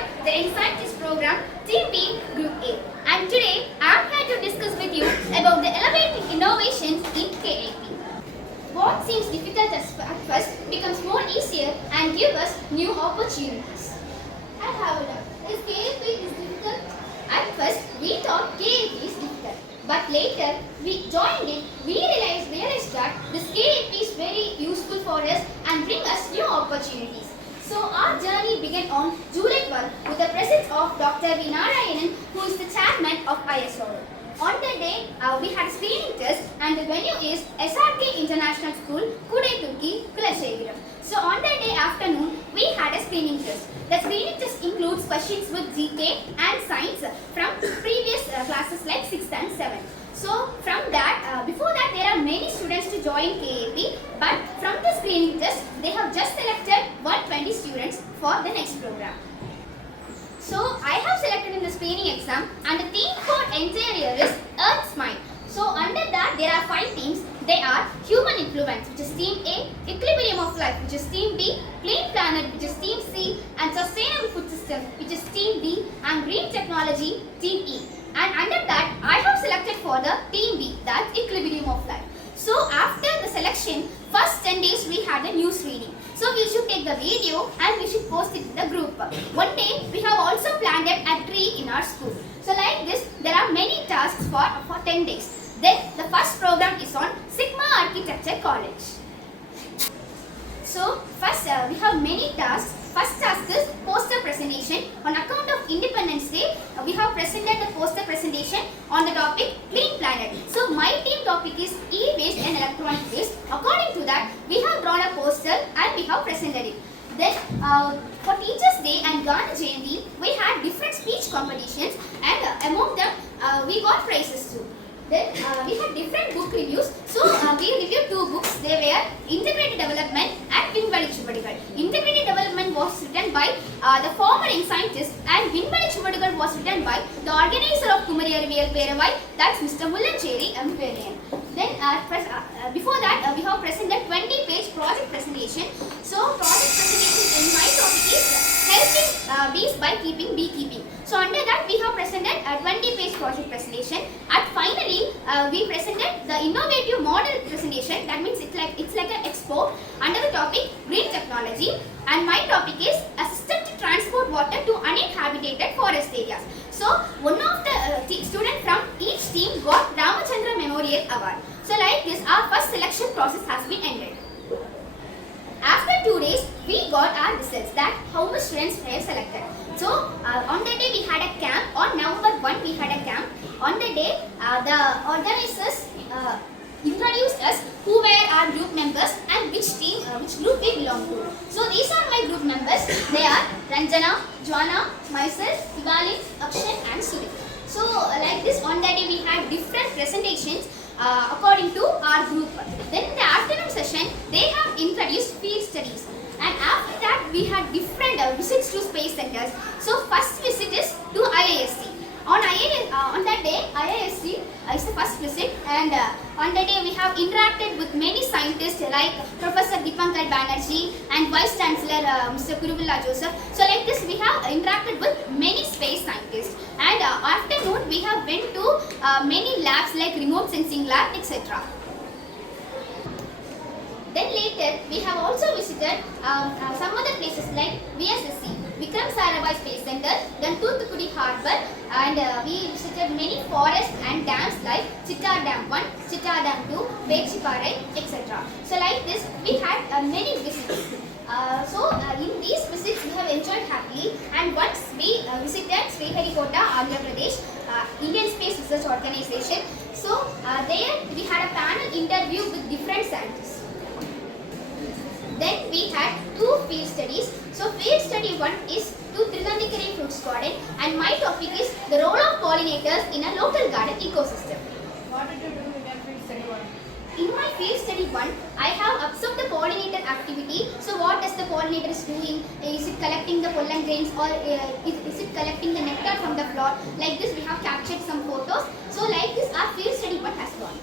by the Young Scientist Program Team B Group A. And today I am here to discuss with you about the elevating innovations in KAP. What seems difficult at first becomes more easier and gives us new opportunities. I have it up. Is KAP is difficult? At first we thought KAP is difficult. But later we joined it, we realized that this KAP is very useful for us and bring us new opportunities. So our journey began on July 12 with the presence of Dr. V. Narayanan, who is the chairman of ISRO. On that day, we had a screening test and the venue is SRK International School, Kudaithukki, Kulacheviram. So on that day afternoon, we had a screening test. The screening test includes questions with GK and science from previous classes like 6th and 7th. So from that, before that there are many students to join KAP, but from the screening test, they have just selected 120 students for the next program. So I have selected in the screening exam and the theme for entire year is Earth's Mind. So under that there are 5 themes. They are Human Influence, which is theme A, Equilibrium of Life, which is theme B, Clean Planet, which is theme C, and Sustainable Food System, which is theme D, and Green Technology, theme E. And under that I have selected for the theme B, that's Equilibrium of Life. So after the selection, first 10 days we had a news reading. So we should take the video and we should post it in the group. One day we have also planted a tree in our school. So like this, there are many tasks for 10 days. Then the first program is on Sigma Architecture College. So first we have many tasks. First task is poster presentation. On account of Independence Day, we have presented the poster presentation on the topic Clean Planet. So my team topic is e-waste and electronic waste. According to that, we have drawn a poster and we have presented it. Then for Teachers Day and Gandhi Jayanti, we had different speech competitions and among them we got prizes too. Then we had different book reviews. So we reviewed 2 books. They were Integrated Development and Vinvali Chuvadigal. Integrated Development was written by the former young scientist and Vinvali Chuvadigal was written by the organizer of Kumari Ariviyal Peravai, that's Mr. Mullancheri M. Periyan. Then before that we have presented 20-page project presentation. So project presentation in my topic is helping bees by keeping beekeeping. So under that we have presented a 20-page project presentation. And finally we presented the innovative model presentation. That means it's like an expo under the topic Green Technology. And my topic is a system to transport water to uninhabited forest areas. So one of the students from each team got Ramachandra Memorial Award. So like this, our first selection process has been ended. After 2 days, we got our results that how much students were selected. So on that day we had a camp. On November 1 we had a camp. On the day the organizers introduced us who were our group members and which group we belong to. So these are my group members. They are Ranjana, Joanna, myself, Himalin, Akshay and Sudhir. So like this, on that day we had different presentations according to our group. Then in the afternoon session they have introduced field studies. And after that we had different visits to space centers. So first visit is to IISc. On that day, IISc is the first visit, and on that day we have interacted with many scientists like Professor Dipankar Banerjee and Vice Chancellor Mr. Kuruvilla Joseph. So like this we have interacted with many space scientists. And afternoon we have went to many labs like remote sensing lab, etc. Then later we have also visited some other places like VSSC, Vikram Sarabhai Space Center, then Thoothukudi Harbour, and we visited many forests and dams like Chittar Dam 1, Chittar Dam 2, Vechiparai, etc. So like this we had many visits. In these visits we have enjoyed happily, and once we visited Sriharikota, Andhra Pradesh, Indian Space Research Organization. So there we had a panel interview with different scientists. Then we had 2 field studies. So field study 1 is to Trinandikari Fruits Garden and my topic is the role of pollinators in a local garden ecosystem. What did you do in your field study 1? In my field study 1, I have observed the pollinator activity. So what does the pollinator is doing? Is it collecting the pollen grains or is it collecting the nectar from the flower? Like this we have captured some photos. So like this our field study 1 has gone.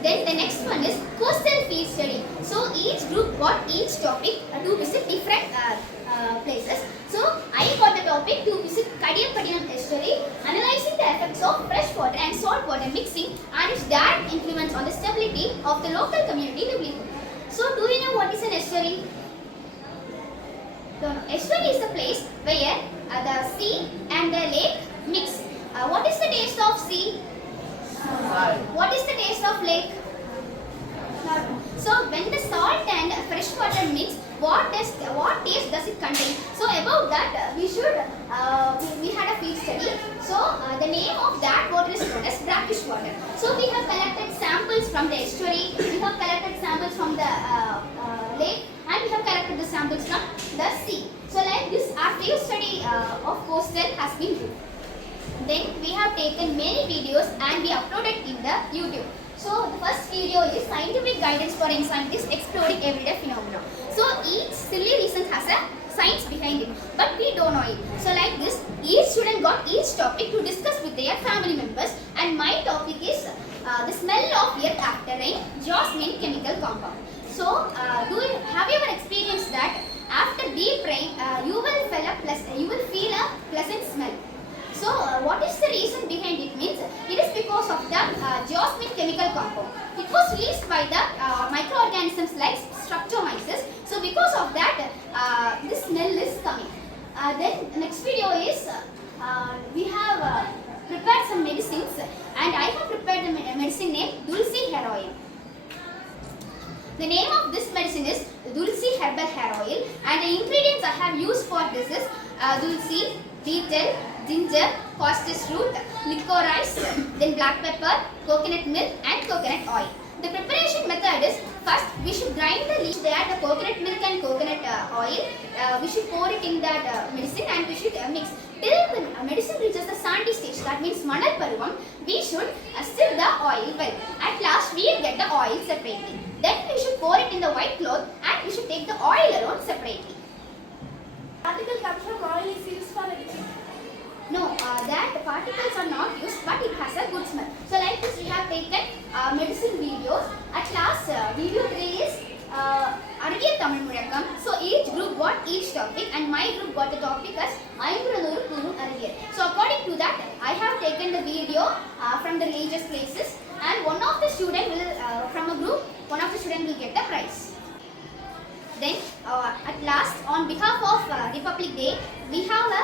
Then the next one is coastal field study. So each group got each topic to visit different places. So I of the local community livelihood. So, do you know what is an estuary? No, no. Estuary is a place where the sea and the lake mix. What is the taste of sea? What is the taste of lake? So when the salt and fresh water mix, what taste does it contain? So about that we had a field study. So the name of that water is known as brackish water. So we have collected samples from the estuary, we have collected samples from the lake, and we have collected the samples from the sea. So like this, our field study of coastal has been done. Then we have taken many videos and we uploaded in the YouTube. So the first video is scientific guidance for young scientists exploring everyday phenomena. So each silly reason has a science behind it, but we don't know it. So like this, each student got each topic to discuss with their family members, and my topic is the smell of earth after rain, jasmine chemical compound. So have you ever experienced that after deep rain you will feel a pleasant smell? So what is the reason behind it? Means it is because of the jasmine chemical compound. It was released by the microorganisms like Streptomyces. So because of that, this smell is coming. Then next video is we have prepared some medicines, and I have prepared the medicine named Dulci hair oil. The name of this medicine is Dulci herbal hair oil, and the ingredients I have used for this is Dulci, betel, ginger, castus root, licorice, then black pepper, coconut milk and coconut oil. The preparation method is, first we should grind the leaves there, the coconut milk and coconut oil. We should pour it in that medicine and we should mix. Till the medicine reaches the sandy stage, that means manal paruvam, we should stir the oil well. At last we will get the oil separately. Then we should pour it in the white cloth and we should take the oil alone separately. Particle capture oil is used for anything. No, that particles are not used, but it has a good smell. So like this, we have taken medicine videos. At last, video 3 is Ariviyal Tamil Mulakkam. So each group got each topic, and my group got the topic as Ainguranooru Kuru Ariviyal. So according to that, I have taken the video from the religious places, and one of the student will from a group, one of the student will get the prize. Then at last, on behalf of Republic Day, we have a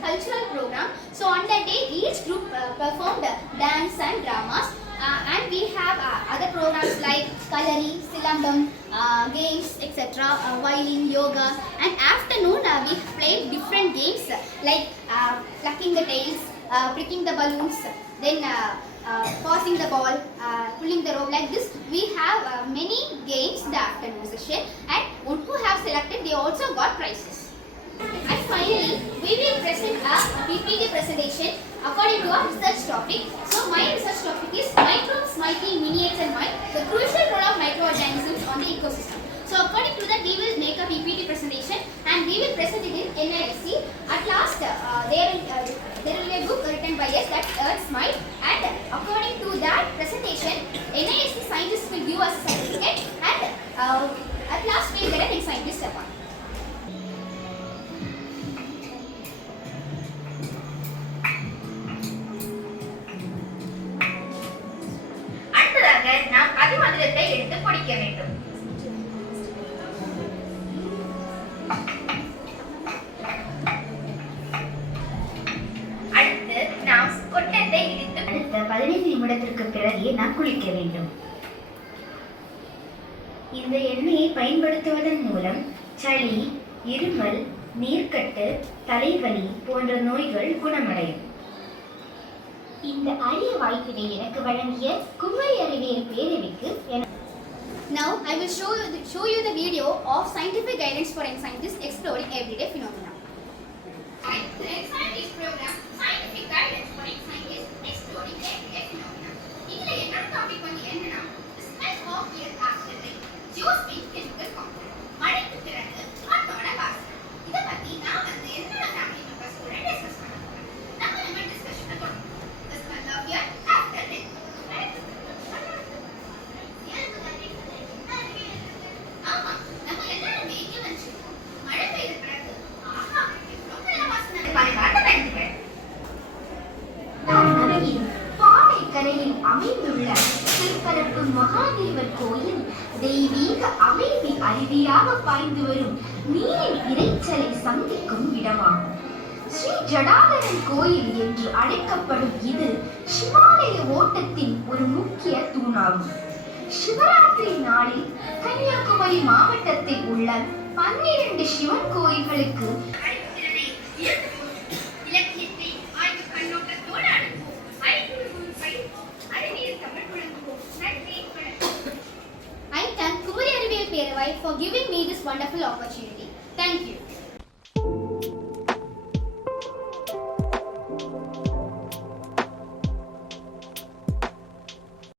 cultural program. So on that day, each group performed dance and dramas, and we have other programs like Kalari, Silambam, games, etc., violin, yoga, and afternoon we played different games like plucking the tails, pricking the balloons, then passing the ball, pulling the rope. Like this, we have many games in the afternoon session, and one who have selected, they also got prizes. And finally, we will present a PPT presentation according to our research topic. So my research topic is microbes, mighty, miniates and might, the crucial role of microorganisms on the ecosystem. So according to that, we will make a PPT presentation and we will present it in NISC. At last, there will be a book written by us, that Earth's Might, and according to that presentation, NISC scientists will give us a certificate, and at last we will get a scientist award. அடுத்ததாக நாம் அதிமதுரத்தை எடுத்து பொடிக்க வேண்டும். அடுத்து நாம் கொட்டத்தை இடித்து அடுத்த 15 நிமிடத்திற்கு பிறகு நாம் குளிக்க வேண்டும். இந்த எண்ணெயை பயன்படுத்துவதன் மூலம் சளி, இருமல், நீர்க்கட்டு, தலைவலி போன்ற நோய்கள் குணமடையும். இந்த அரிய வாய்ப்பினை எனக்கு வழங்கிய குமரி அறிவியல் பேரவைக்கு Now I will show you the video of scientific guidance for young scientists exploring everyday phenomena. Scientist program scientific guidance for young scientists exploring everyday phenomena. இதுல என்னோட டாபிக் வந்து என்னன்னா smell of earth after rain, jasmine chemical compound. மழைக்கு பிறகு மண்ணோட வாசனை. இத பத்தி நான் வந்து என்னோட ஃபேமிலி மெம்பர்ஸ் கூட டிஸ்கஸ் பண்ண போறேன். நம்ம டிஸ்கஷனை தொடங்குவோம். The smell of earth after rain. ஆமா, நம்ம எல்லாருமே இங்க வச்சிருக்கோம். மழை பெய்த பிறகு அருவியாக பாய்ந்து வரும் நீரின் இரைச்சலை சந்திக்கும் இடமாகும். ஸ்ரீ ஜடாதரன் கோயில் என்று அழைக்கப்படும் இது சிவாலய ஓட்டத்தின் ஒரு முக்கிய தூணாகும். சிவராத்திரி நாளில் கன்னியாகுமரி மாவட்டத்தில் உள்ள 12 சிவன் கோயில்களுக்கு I thank Kumari Ariviyal Peravai for giving me this wonderful opportunity. Thank you.